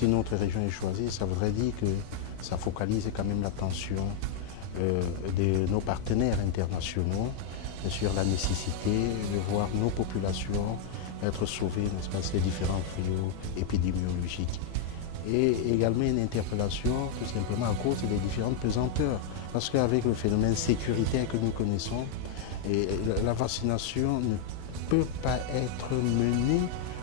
si notre région est choisie, ça voudrait dire que ça focalise quand même l'attention de nos partenaires internationaux sur la nécessité de voir nos populations être sauvées, n'est-ce pas, ces différents fléaux épidémiologiques. Et également une interpellation tout simplement à cause des différentes pesanteurs. Parce qu'avec le phénomène sécuritaire que nous connaissons, la vaccination ne peut pas être menée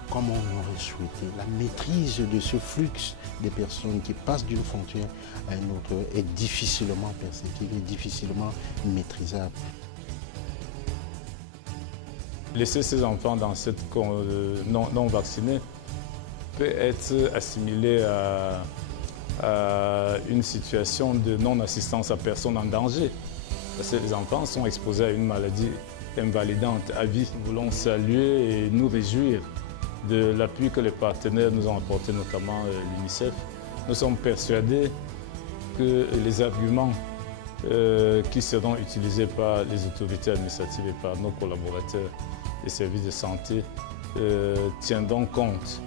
comme on aurait souhaité. La maîtrise de ce flux des personnes qui passent d'une frontière à une autre est difficilement perceptible, difficilement maîtrisable. Laisser ces enfants dans cette non vaccinés peut être assimilé à une situation de non-assistance à personne en danger. Parce que les enfants sont exposés à une maladie invalidante à vie. Nous voulons saluer et nous réjouir de l'appui que les partenaires nous ont apporté, notamment l'UNICEF. Nous sommes persuadés que les arguments qui seront utilisés par les autorités administratives et par nos collaborateurs des services de santé tiendront compte,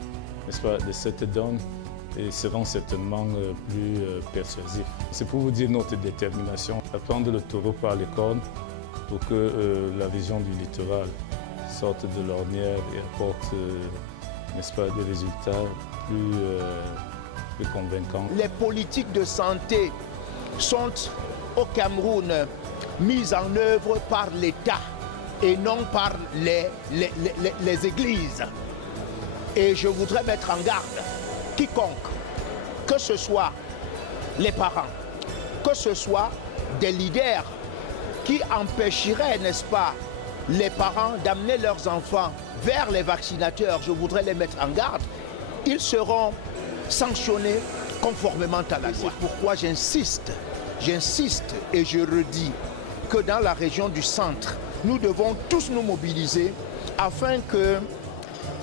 n'est-ce pas, de cette donne et seront certainement plus persuasifs. C'est pour vous dire notre détermination à prendre le taureau par les cornes pour que la région du littoral sorte de l'ornière et apporte, n'est-ce pas, des résultats plus convaincants. Les politiques de santé sont au Cameroun mises en œuvre par l'État et non par les églises. Et je voudrais mettre en garde quiconque, que ce soit les parents, que ce soit des leaders qui empêcheraient, n'est-ce pas, les parents d'amener leurs enfants vers les vaccinateurs, je voudrais les mettre en garde, ils seront sanctionnés conformément à la loi. C'est pourquoi j'insiste et je redis que dans la région du centre, nous devons tous nous mobiliser afin que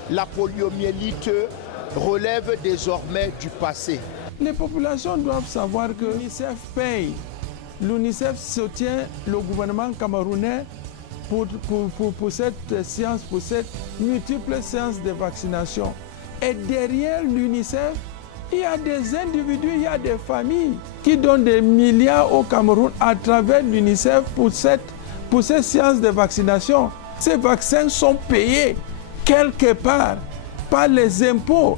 la poliomyélite relève désormais du passé. Les populations doivent savoir que l'UNICEF paye. L'UNICEF soutient le gouvernement camerounais pour cette séance, pour cette multiple séance de vaccination. Et derrière l'UNICEF, il y a des individus, il y a des familles qui donnent des milliards au Cameroun à travers l'UNICEF pour cette séance de vaccination. Ces vaccins sont payés quelque part par les impôts